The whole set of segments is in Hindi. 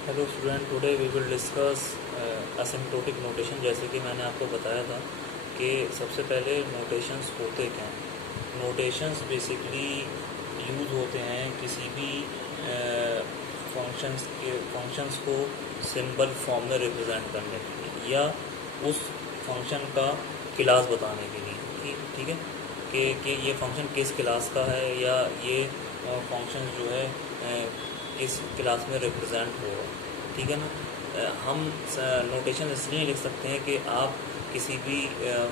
Hello student, today we will discuss asymptotic notation. जैसे कि मैंने आपको बताया था कि सबसे पहले नोटेशंस होते क्या हैं। नोटेशंस बेसिकली यूज़ होते हैं किसी भी फंक्शंस को सिंबल फॉर्म में रिप्रेजेंट करने के लिए या उस फंक्शन का क्लास बताने के लिए। ठीक है कि ये फंक्शन किस क्लास का है या ये फंक्शन जो है किस क्लास में रिप्रेजेंट होगा। ठीक है ना। हम नोटेशन इसलिए लिख सकते हैं कि आप किसी भी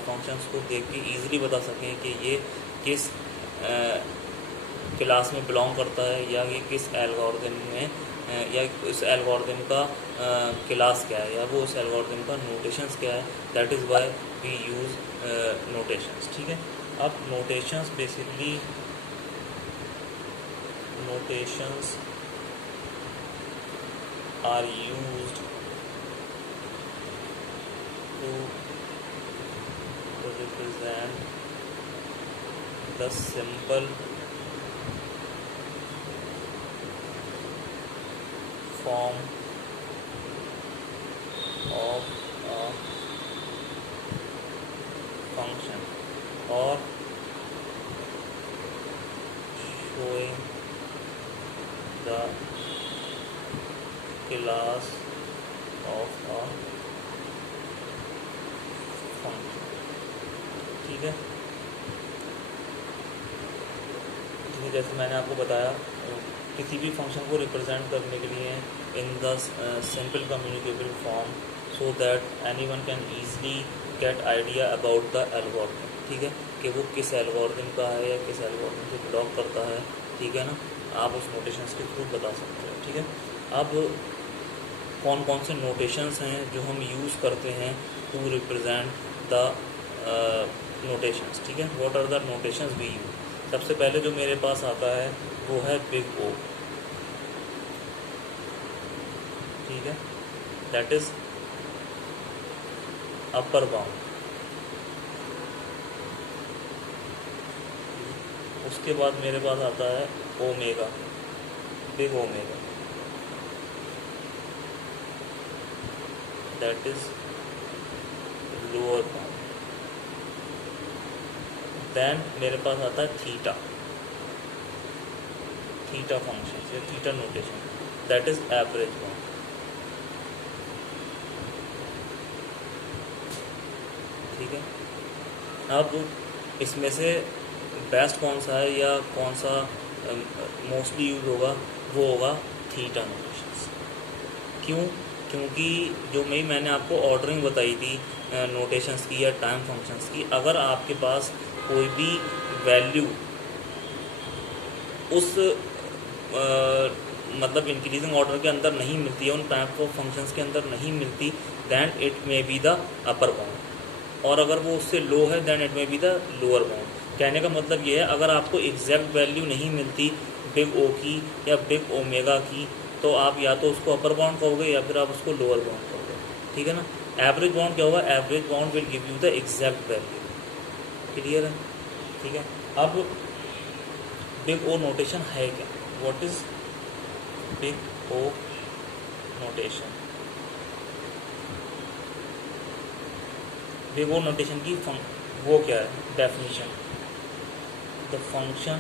फंक्शंस को देख के ईज़िली बता सकें कि ये किस क्लास में बिलोंग करता है या ये किस एल्गोरिथम में या इस एल्गोरिथम का क्लास क्या है या वो उस एल्गोरिथम का नोटेशंस क्या है। That is why we use notations. ठीक है। अब notations basically notations are used to represent the simple form of a function or showing the class of a function। ठीक है। जैसे मैंने आपको बताया किसी भी फंक्शन को रिप्रेजेंट करने के लिए in the simple communicable form so that anyone can easily get idea about the algorithm. ठीक है कि वो किस एल्गोरिथम का है या किस एल्गोरिथम से बिलोंग करता है। ठीक है ना। आप उस नोटेशंस के थ्रू बता सकते हो। ठीक है। अब कौन कौन से नोटेशंस हैं जो हम यूज़ करते हैं टू रिप्रेजेंट द नोटेशंस। ठीक है। What are the notations we use. सबसे पहले जो मेरे पास आता है वो है बिग ओ। ठीक है। That is upper bound. उसके बाद मेरे पास आता है omega, big omega. That is lower bound. Then मेरे पास आता है थीटा, थीटा फंक्शन या theta notation. That is average bound. ठीक है। अब इसमें से बेस्ट कौन सा है या कौन सा मोस्टली यूज होगा, वो होगा थीटा नोटेशंस। क्यों? क्योंकि जो मैंने आपको ऑर्डरिंग बताई थी नोटेशंस की या टाइम फंक्शंस की, अगर आपके पास कोई भी वैल्यू उस मतलब इंक्रीजिंग ऑर्डर के अंदर नहीं मिलती है, उन टाइप ऑफ फंक्शंस के अंदर नहीं मिलती, then it may be the upper bound. और अगर वो उससे लो है then it may be the lower bound. कहने का मतलब ये है, अगर आपको एग्जैक्ट वैल्यू नहीं मिलती बिग ओ की या बिग ओमेगा की, तो आप या तो उसको अपर बाउंड कहोगे या फिर आप उसको लोअर बाउंड कहोगे। ठीक है ना। एवरेज बाउंड क्या होगा? Average bound will give you the exact value. Clear है? ठीक है। अब बिग ओ नोटेशन है क्या? What is big O notation? Big O notation की वो क्या है? Definition: the function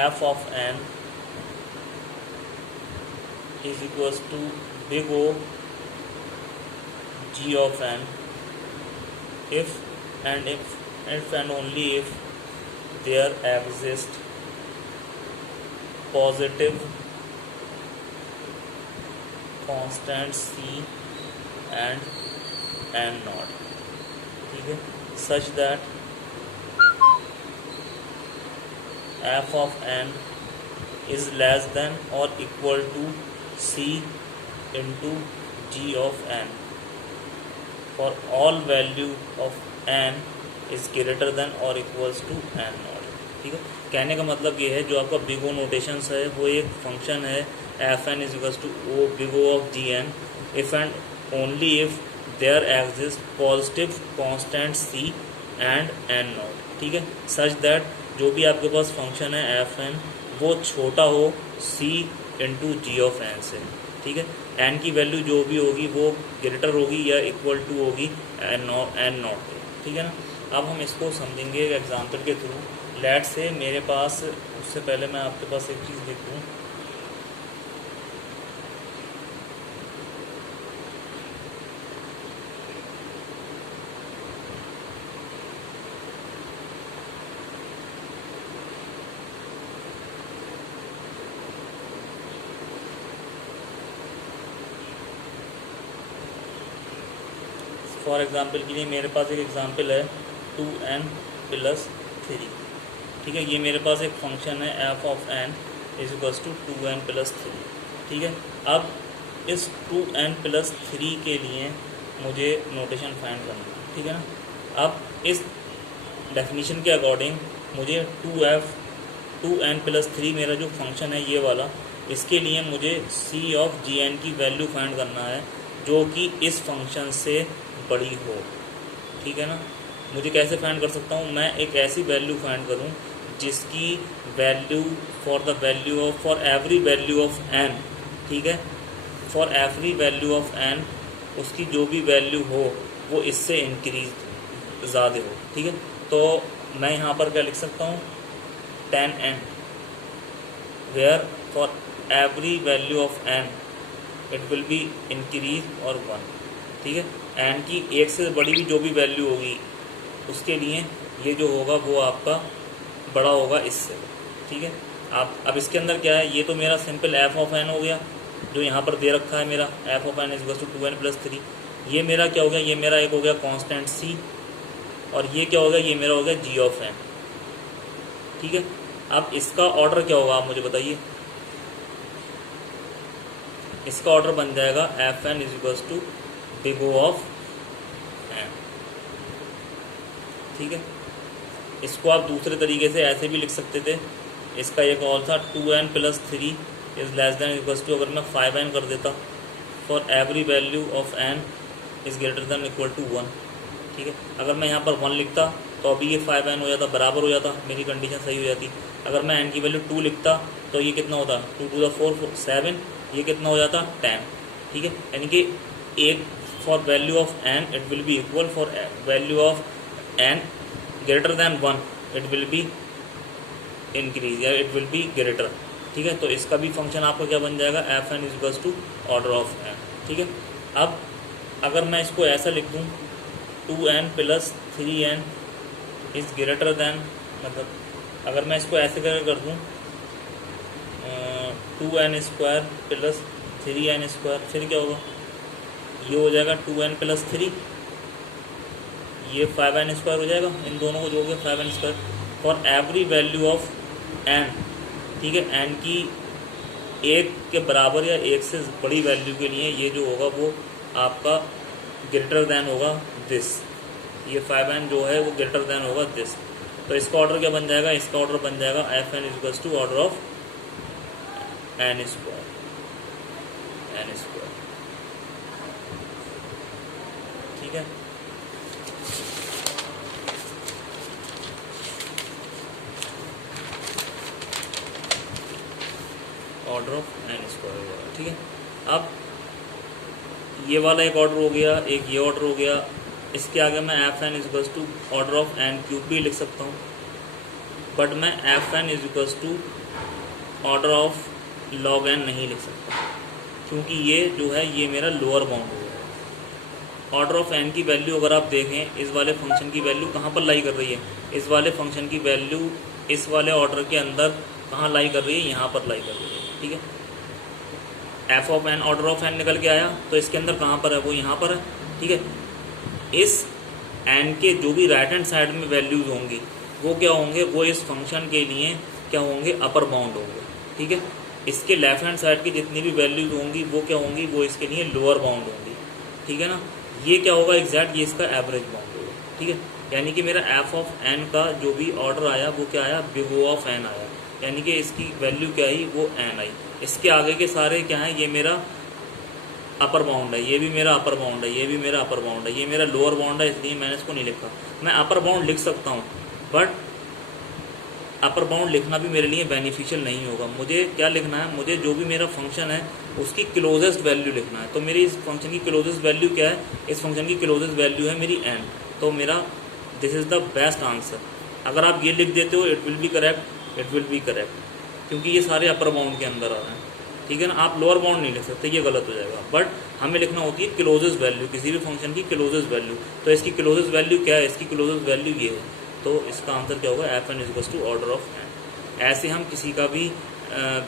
f of n is equals to big O g of n if and only if there exist positive constant c and n naught। ठीक है। such that f of n is less than or equal to c into g of n for all value of n is greater than or equals to n naught। ठीक है। कहने का मतलब ये है, जो आपका बिग ओ नोटेशंस है वो एक फंक्शन है F N is equals to O big O of G N if and only if there exist positive constant C and N naught. ठीक है। सच दैट जो भी आपके पास फंक्शन है एफ एन, वो छोटा हो c into G of N से, ठीक है। एन की वैल्यू जो भी होगी वो ग्रेटर होगी या इक्वल टू होगी एन नॉट के, ठीक है ना। अब हम इसको समझेंगे एक एग्जांपल के थ्रू। लेट से मेरे पास, उससे पहले मैं आपके पास एक चीज़ लिख दूँ। फॉर एग्ज़ाम्पल के लिए मेरे पास एक एग्ज़ाम्पल है 2n+3, ठीक है। ये मेरे पास एक फंक्शन है f of n is equals to 2n+3, ठीक है। अब इस 2n+3 के लिए मुझे नोटेशन फाइंड करना है, ठीक है ना। अब इस डेफिनेशन के अकॉर्डिंग मुझे 2n+3 मेरा जो फंक्शन है ये वाला, इसके लिए मुझे c ऑफ gn की वैल्यू फाइंड करना है जो कि इस फंक्शन से बड़ी हो, ठीक है ना। मुझे कैसे फाइंड कर सकता हूँ? मैं एक ऐसी वैल्यू फाइंड करूँ जिसकी value for every value of n, ठीक है, for every value of n उसकी जो भी वैल्यू हो वो इससे इंक्रीज ज़्यादा हो, ठीक है। तो मैं यहाँ पर क्या लिख सकता हूँ? 10n, where for every value of n it will be increase और 1, ठीक है। एन की एक से बड़ी भी जो भी वैल्यू होगी उसके लिए ये जो होगा वो आपका बड़ा होगा इससे, ठीक है। आप अब इसके अंदर क्या है? ये तो मेरा सिंपल एफ ऑफ एन हो गया जो यहाँ पर दे रखा है मेरा F of N is equal to 2n+3। ये मेरा क्या हो गया? ये मेरा एक हो गया कांस्टेंट सी, और ये क्या हो गया? ये मेरा हो गया जी ऑफ एन, ठीक है। अब इसका ऑर्डर क्या होगा आप मुझे बताइए? इसका ऑर्डर बन जाएगा F N is equal to big O of N, ठीक है। इसको आप दूसरे तरीके से ऐसे भी लिख सकते थे। इसका एक और था 2n+3 is less than equal to, अगर मैं 5n कर देता, for every value of n is greater than equal to 1, ठीक है। अगर मैं यहाँ पर 1 लिखता तो अभी ये 5n हो जाता, बराबर हो जाता, मेरी कंडीशन सही हो जाती। अगर मैं n की वैल्यू 2 लिखता तो ये कितना होता? 2 to the 4 7, ये कितना हो जाता? 10, ठीक है। यानी कि एक for value of n it will B equal, for value of n greater than 1 it will be increase या इट विल बी ग्रेटर, ठीक है। तो इसका भी फंक्शन आपका क्या बन जाएगा? F N is equal to order of n, ठीक है। अब अगर मैं इसको ऐसा लिख दूँ 2n+3n इज ग्रेटर दैन, मतलब अगर मैं इसको ऐसे कर दूँ 2n² + 3n², फिर क्या होगा? ये हो जाएगा 2n+3, ये 5n² हो जाएगा, इन दोनों को जोड़ के 5n², for every value of n, ठीक है। n की 1 के बराबर या 1 से बड़ी वैल्यू के लिए ये जो होगा वो आपका ग्रेटर दैन होगा दिस, ये 5n जो है वो ग्रेटर दैन होगा दिस। तो इसका ऑर्डर क्या बन जाएगा? इसका ऑर्डर बन जाएगा F N is equal to order of n², ठीक है। ऑर्डर ऑफ n² होगा, ठीक है। अब ये वाला एक ऑर्डर हो गया, एक ये ऑर्डर हो गया। इसके आगे मैं F N is equal to order of n³ भी लिख सकता हूँ, बट मैं F N is equal to order of log n नहीं लिख सकता, क्योंकि ये जो है ये मेरा लोअर बाउंड होगा। ऑर्डर ऑफ n की वैल्यू अगर आप देखें, इस वाले फंक्शन की वैल्यू कहाँ पर लाई कर रही है? इस वाले फंक्शन की वैल्यू इस वाले ऑर्डर के अंदर कहाँ लाई कर रही है? यहाँ पर लाई कर रही है, ठीक है। F of N order of N निकल के आया, तो इसके अंदर कहाँ पर है? वो यहाँ पर है, ठीक है। इस एन के जो भी राइट हैंड साइड में वैल्यूज होंगी वो क्या होंगे? वो इस फंक्शन के लिए क्या होंगे? अपर बाउंड होंगे, ठीक है। इसके लेफ्ट हैंड साइड की जितनी भी वैल्यूज होंगी वो क्या होंगी? वो इसके लिए लोअर बाउंड होंगी, ठीक है ना। ये क्या होगा एग्जैक्ट? ये इसका एवरेज बाउंड होगा, ठीक है। यानी कि मेरा एफ ऑफ एन का जो भी ऑर्डर आया वो क्या आया? बिग ओ ऑफ एन आया, यानी कि इसकी वैल्यू क्या आई? वो एन आई। इसके आगे के सारे क्या हैं? ये मेरा अपर बाउंड है, ये भी मेरा अपर बाउंड है, ये भी मेरा अपर बाउंड है, ये मेरा लोअर बाउंड है, इसलिए मैंने इसको नहीं लिखा। मैं अपर बाउंड लिख सकता हूँ, बट अपर बाउंड लिखना भी मेरे लिए बेनिफिशियल नहीं होगा। मुझे क्या लिखना है, मुझे जो भी मेरा फंक्शन है उसकी क्लोजेस्ट वैल्यू लिखना है। तो मेरी इस फंक्शन की क्लोजेस्ट वैल्यू क्या है, इस फंक्शन की क्लोजेस्ट वैल्यू है मेरी n। तो मेरा this is the best answer. अगर आप ये लिख देते हो it will B correct, it will B correct, क्योंकि ये सारे अपर बाउंड के अंदर आ रहे हैं, ठीक है ना। आप लोअर बाउंड नहीं लिख सकते, ये गलत हो जाएगा। बट हमें लिखना होती है क्लोजेस्ट वैल्यू, किसी भी फंक्शन की क्लोजेस्ट वैल्यू। तो इसकी क्लोजेस्ट वैल्यू क्या है, इसकी क्लोजेस्ट वैल्यू ये है। तो इसका आंसर क्या होगा, F N is to order of n। ऐसे हम किसी का भी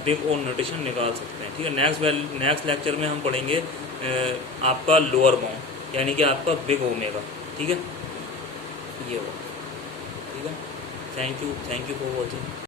बिग ओ नोटेशन निकाल सकते हैं, ठीक है। नेक्स्ट लेक्चर में हम पढ़ेंगे आपका लोअर बाउंड, यानी कि आपका बिग ओमेगा, ठीक है। ये होगा, ठीक है। Thank you for watching.